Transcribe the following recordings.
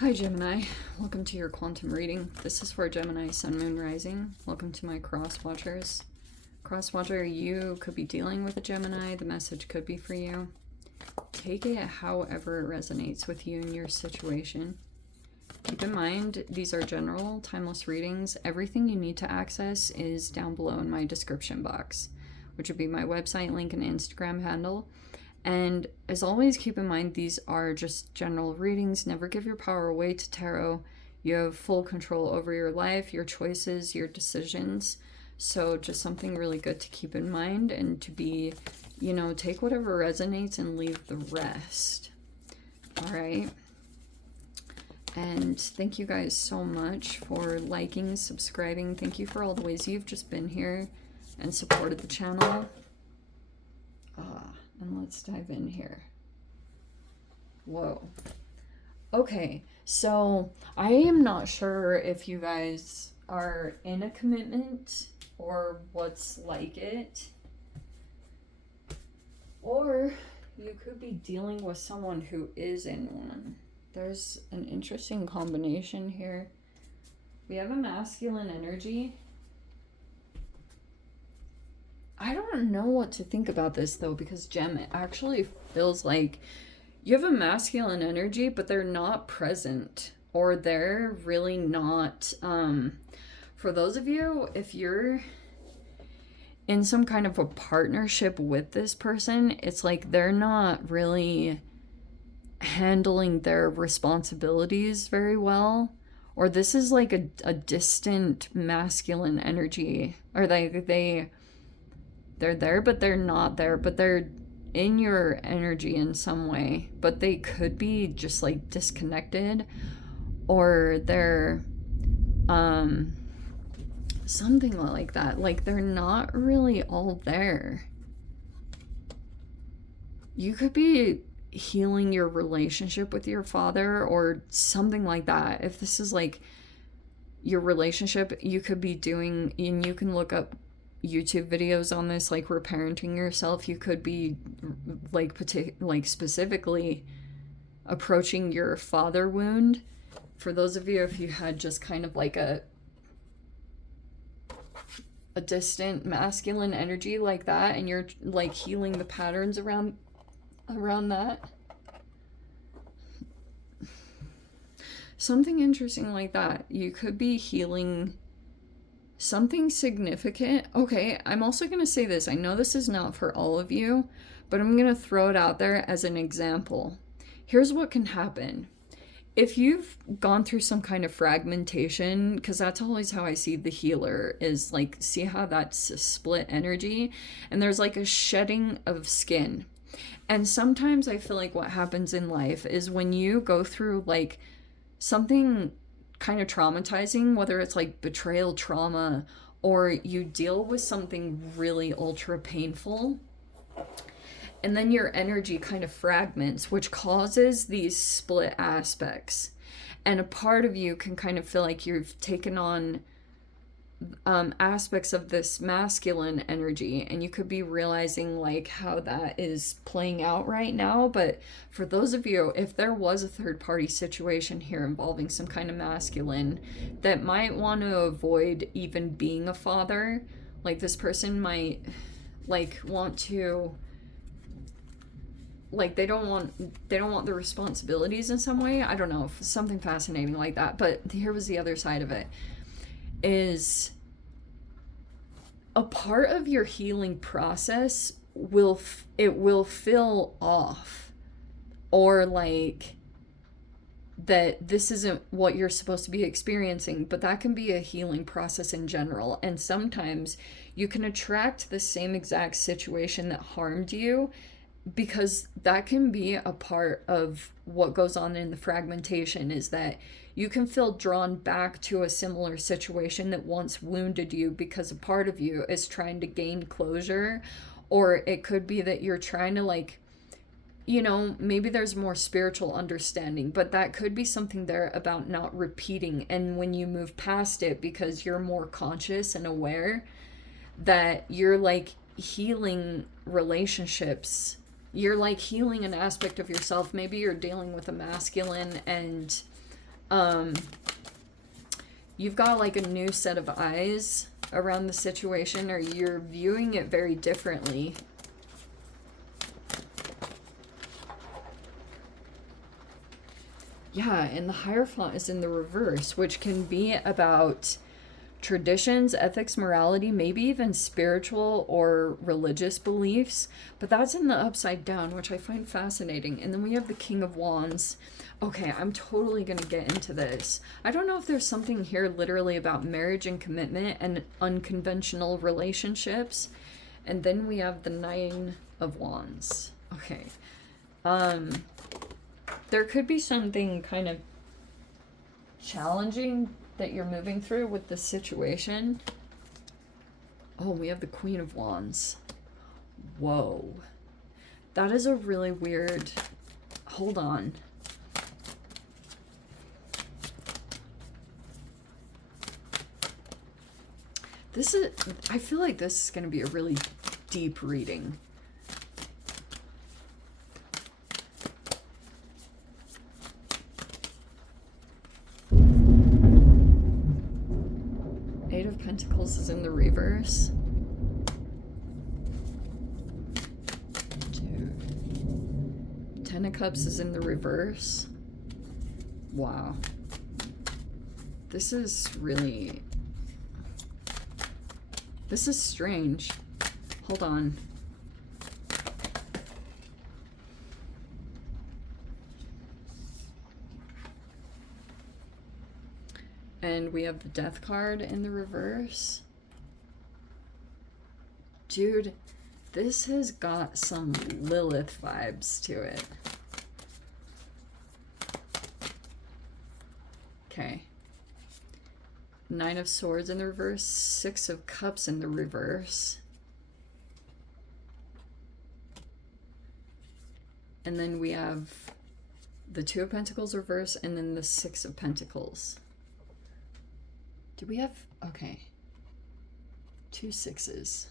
Hi Gemini, welcome to your quantum reading. This is for Gemini, Sun, Moon, Rising. Welcome to my cross watchers. Cross watcher, you could be dealing with a Gemini. The message could be for you. Take it however it resonates with you and your situation. Keep in mind, these are general, timeless readings. Everything you need to access is down below in my description box, which would be my website link and Instagram handle. And as always, keep in mind, these are just general readings. Never give your power away to tarot. You have full control over your life, your choices, your decisions. So just something really good to keep in mind and to be, you know, take whatever resonates and leave the rest. All right. And thank you guys so much for liking, subscribing. Thank you for all the ways you've just been here and supported the channel. And let's dive in here. Whoa. Okay, so I am not sure if you guys are in a commitment or what's like it. Or you could be dealing with someone who is in one. There's an interesting combination here. We have a masculine energy. I don't know what to think about this though, because Gem, it actually feels like you have a masculine energy, but they're not present, or they're really not, for those of you, if you're in some kind of a partnership with this person, it's like they're not really handling their responsibilities very well, or this is like a distant masculine energy, or they're there, but they're not there, but they're in your energy in some way, but they could be just like disconnected, or they're, something like that. Like they're not really all there. You could be healing your relationship with your father or something like that. If this is like your relationship, you could be doing, and you can look up YouTube videos on this, like reparenting yourself. You could be like specifically approaching your father wound. For those of you, if you had just kind of like a distant masculine energy like that, and you're like healing the patterns around that. Something interesting like that. You could be healing something significant. Okay, I'm also going to say this. I know this is not for all of you, but I'm going to throw it out there as an example. Here's what can happen. If you've gone through some kind of fragmentation, because that's always how I see the healer, is like, see how that's a split energy, and there's like a shedding of skin. And sometimes I feel like what happens in life is when you go through like something kind of traumatizing, whether it's like betrayal trauma, or you deal with something really ultra painful, and then your energy kind of fragments, which causes these split aspects. And a part of you can kind of feel like you've taken on aspects of this masculine energy, and you could be realizing like how that is playing out right now. But for those of you, if there was a third party situation here involving some kind of masculine that might want to avoid even being a father, like this person might like want to, like they don't want the responsibilities in some way. I don't know, something fascinating like that. But here was the other side of it, is a part of your healing process will feel off, or like that this isn't what you're supposed to be experiencing. But that can be a healing process in general, and sometimes you can attract the same exact situation that harmed you, because that can be a part of what goes on in the fragmentation, is that you can feel drawn back to a similar situation that once wounded you, because a part of you is trying to gain closure. Or it could be that you're trying to, like, you know, maybe there's more spiritual understanding, but that could be something there about not repeating. And when you move past it, because you're more conscious and aware that you're like healing relationships, you're like healing an aspect of yourself. Maybe you're dealing with a masculine and You've got like a new set of eyes around the situation, or you're viewing it very differently. Yeah, and the Hierophant is in the reverse, which can be about traditions, ethics, morality, maybe even spiritual or religious beliefs, but that's in the upside down, which I find fascinating. And then we have the King of Wands. Okay, I'm totally gonna get into this. I don't know if there's something here literally about marriage and commitment and unconventional relationships. And then we have the Nine of Wands. Okay. There could be something kind of challenging that you're moving through with this situation. Oh, we have the Queen of Wands. Whoa. That is a really weird... Hold on. This is... I feel like this is going to be a really deep reading. Eight of Pentacles is in the reverse. Dude. Ten of Cups is in the reverse. Wow. This is really... This is strange. Hold on. And we have the Death card in the reverse. Dude, this has got some Lilith vibes to it. Okay. Nine of Swords in the reverse. Six of Cups in the reverse. And then we have the Two of Pentacles reverse and then the Six of Pentacles. Do we have... Okay. 2 sixes.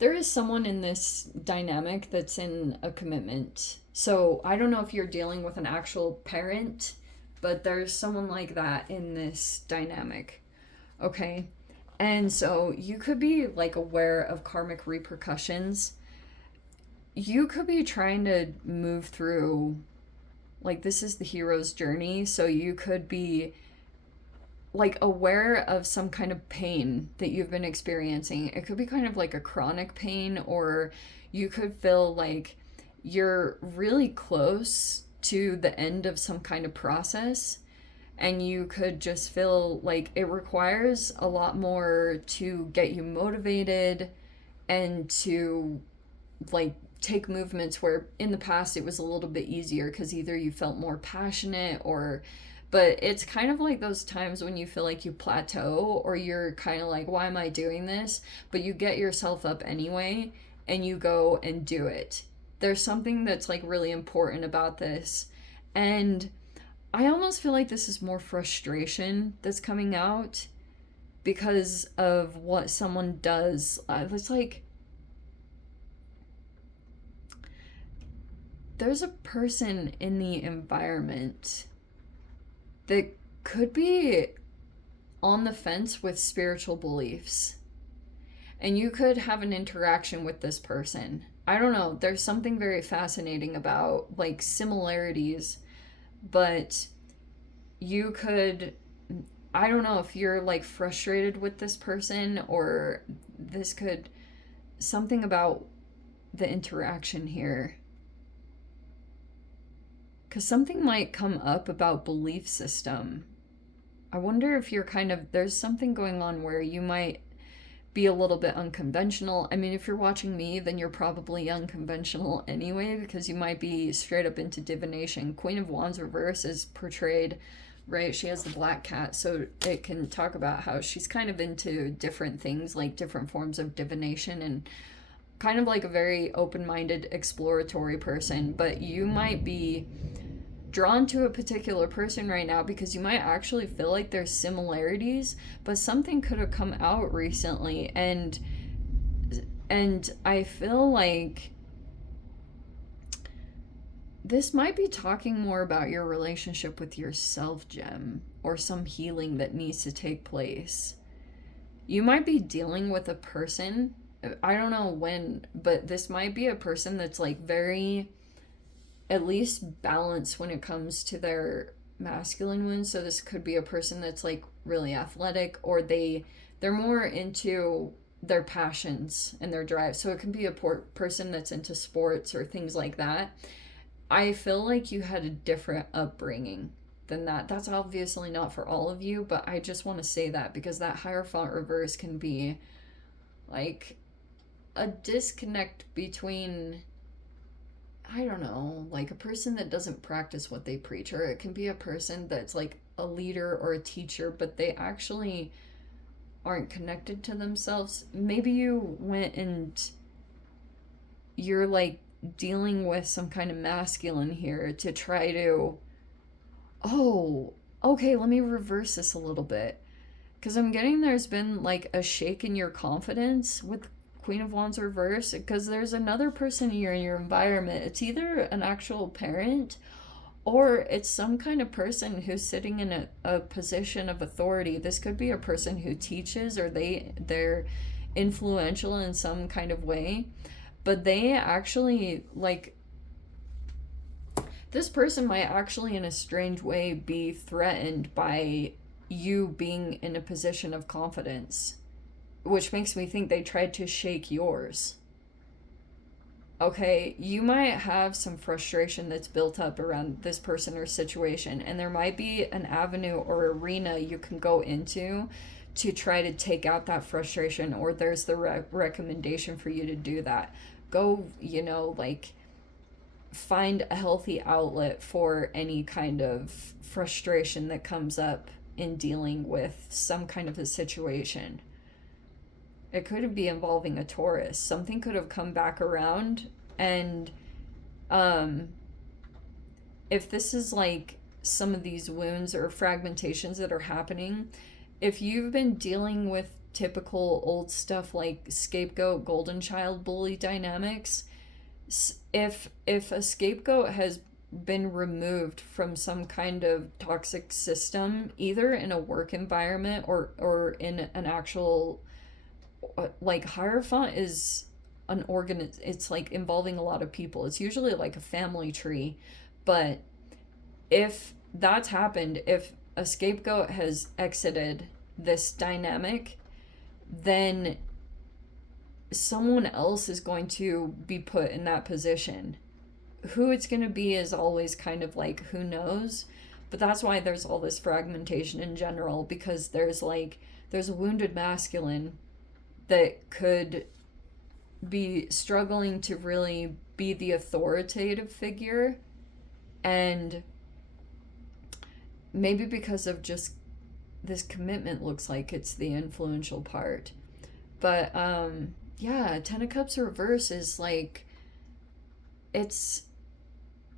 There is someone in this dynamic that's in a commitment. So I don't know if you're dealing with an actual parent, but there's someone like that in this dynamic. Okay? And so you could be like aware of karmic repercussions. You could be trying to move through... Like, this is the hero's journey, so you could be... like aware of some kind of pain that you've been experiencing. It could be kind of like a chronic pain, or you could feel like you're really close to the end of some kind of process, and you could just feel like it requires a lot more to get you motivated and to like take movements where in the past it was a little bit easier because either you felt more passionate or... But it's kind of like those times when you feel like you plateau, or you're kind of like, why am I doing this? But you get yourself up anyway and you go and do it. There's something that's like really important about this. And I almost feel like this is more frustration that's coming out because of what someone does. It's like, there's a person in the environment that could be on the fence with spiritual beliefs. And you could have an interaction with this person. I don't know, there's something very fascinating about like similarities, but you could... I don't know if you're like frustrated with this person, or this could... Something about the interaction here. Because something might come up about belief system. I wonder if you're kind of... There's something going on where you might be a little bit unconventional. I mean, if you're watching me, then you're probably unconventional anyway, because you might be straight up into divination. Queen of Wands reverse is portrayed, right? She has the black cat, so it can talk about how she's kind of into different things, like different forms of divination, and kind of like a very open-minded, exploratory person. But you might be drawn to a particular person right now because you might actually feel like there's similarities, but something could have come out recently, and I feel like this might be talking more about your relationship with yourself, Gem, or some healing that needs to take place. You might be dealing with a person, I don't know when, but this might be a person that's like very, at least balanced when it comes to their masculine wounds. So this could be a person that's like really athletic, or they're more into their passions and their drive. So it can be a person that's into sports or things like that. I feel like you had a different upbringing than that. That's obviously not for all of you, but I just want to say that because that Hierophant reverse can be like a disconnect between, I don't know, like a person that doesn't practice what they preach, or it can be a person that's like a leader or a teacher, but they actually aren't connected to themselves. Maybe you went and you're like dealing with some kind of masculine here to try to, oh, okay, let me reverse this a little bit. Because I'm getting there's been like a shake in your confidence with Queen of Wands reverse, because there's another person in your environment. It's either an actual parent or it's some kind of person who's sitting in a position of authority. This could be a person who teaches, or they're influential in some kind of way, but they actually like, this person might actually in a strange way be threatened by you being in a position of confidence, which makes me think they tried to shake yours. Okay, you might have some frustration that's built up around this person or situation, and there might be an avenue or arena you can go into to try to take out that frustration, or there's the recommendation for you to do that. Go, like find a healthy outlet for any kind of frustration that comes up in dealing with some kind of a situation. It could be involving a Taurus. Something could have come back around, and if this is like some of these wounds or fragmentations that are happening, if you've been dealing with typical old stuff like scapegoat, golden child, bully dynamics, if a scapegoat has been removed from some kind of toxic system, either in a work environment or in an actual, like Hierophant is an it's like involving a lot of people. It's usually like a family tree, but if that's happened, if a scapegoat has exited this dynamic, then someone else is going to be put in that position. Who it's going to be is always kind of like, who knows? But that's why there's all this fragmentation in general, because there's a wounded masculine that could be struggling to really be the authoritative figure, and maybe because of just this commitment looks like it's the influential part. But yeah, Ten of Cups reverse is like, it's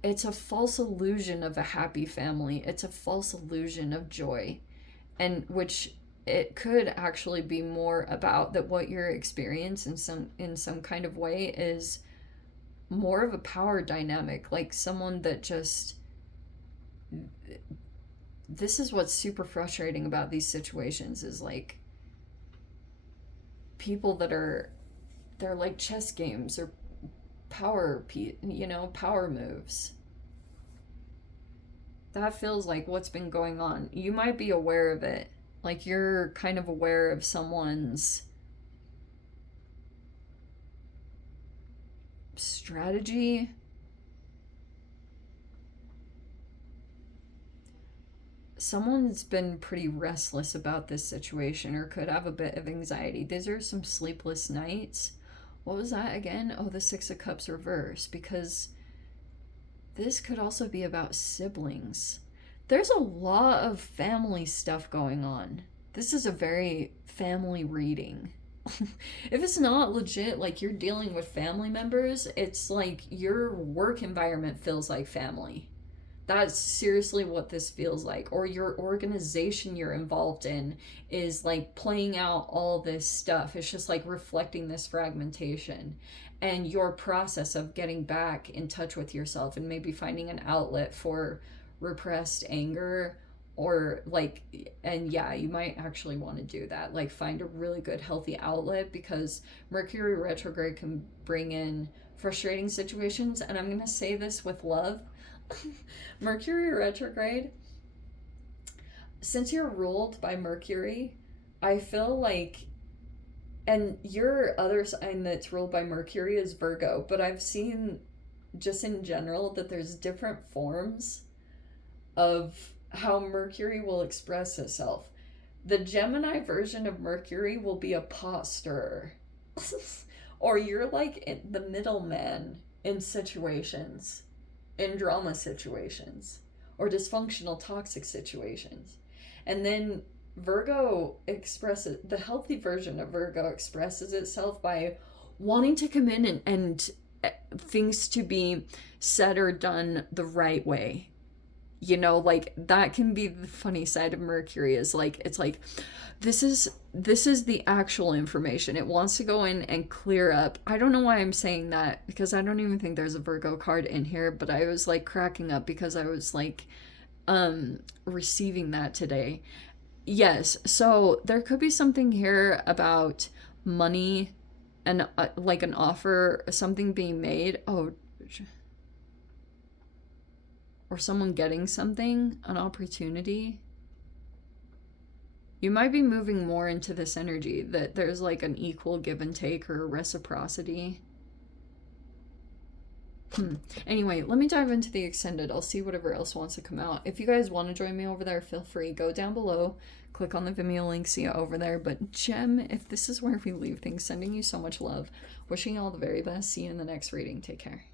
a false illusion of a happy family. It's a false illusion of joy, and which it could actually be more about that what you're experiencing in some kind of way is more of a power dynamic, like someone that just, this is what's super frustrating about these situations, is like people that they're like chess games or power moves. That feels like what's been going on. You might be aware of it. Like you're kind of aware of someone's strategy. Someone's been pretty restless about this situation, or could have a bit of anxiety. These are some sleepless nights. What was that again? Oh, the Six of Cups reverse, because this could also be about siblings. There's a lot of family stuff going on. This is a very family reading. If it's not legit, like you're dealing with family members, it's like your work environment feels like family. That's seriously what this feels like. Or your organization you're involved in is like playing out all this stuff. It's just like reflecting this fragmentation. and your process of getting back in touch with yourself and maybe finding an outlet for repressed anger, or like, and yeah, you might actually want to do that, like find a really good healthy outlet, because Mercury retrograde can bring in frustrating situations. And I'm going to say this with love. Mercury retrograde, since you're ruled by Mercury, I feel like, and your other sign that's ruled by Mercury is Virgo, but I've seen just in general that there's different forms of how Mercury will express itself. The Gemini version of Mercury will be a pot stirrer. Or you're like the middleman in situations, in drama situations, or dysfunctional toxic situations. And then Virgo expresses, the healthy version of Virgo expresses itself by wanting to come in and things to be said or done the right way. You know, like that can be the funny side of Mercury, is like, it's like, this is the actual information. It wants to go in and clear up. I don't know why I'm saying that, because I don't even think there's a Virgo card in here, but I was like cracking up because I was like receiving that today. Yes, so there could be something here about money and like an offer, something being made. Oh, or someone getting something, an opportunity. You might be moving more into this energy that there's like an equal give and take or reciprocity. Anyway, let me dive into the extended. I'll see whatever else wants to come out. If you guys want to join me over there, feel free. Go down below, click on the Vimeo link, see it over there. But Gem, if this is where we leave things, sending you so much love. Wishing you all the very best. See you in the next reading. Take care.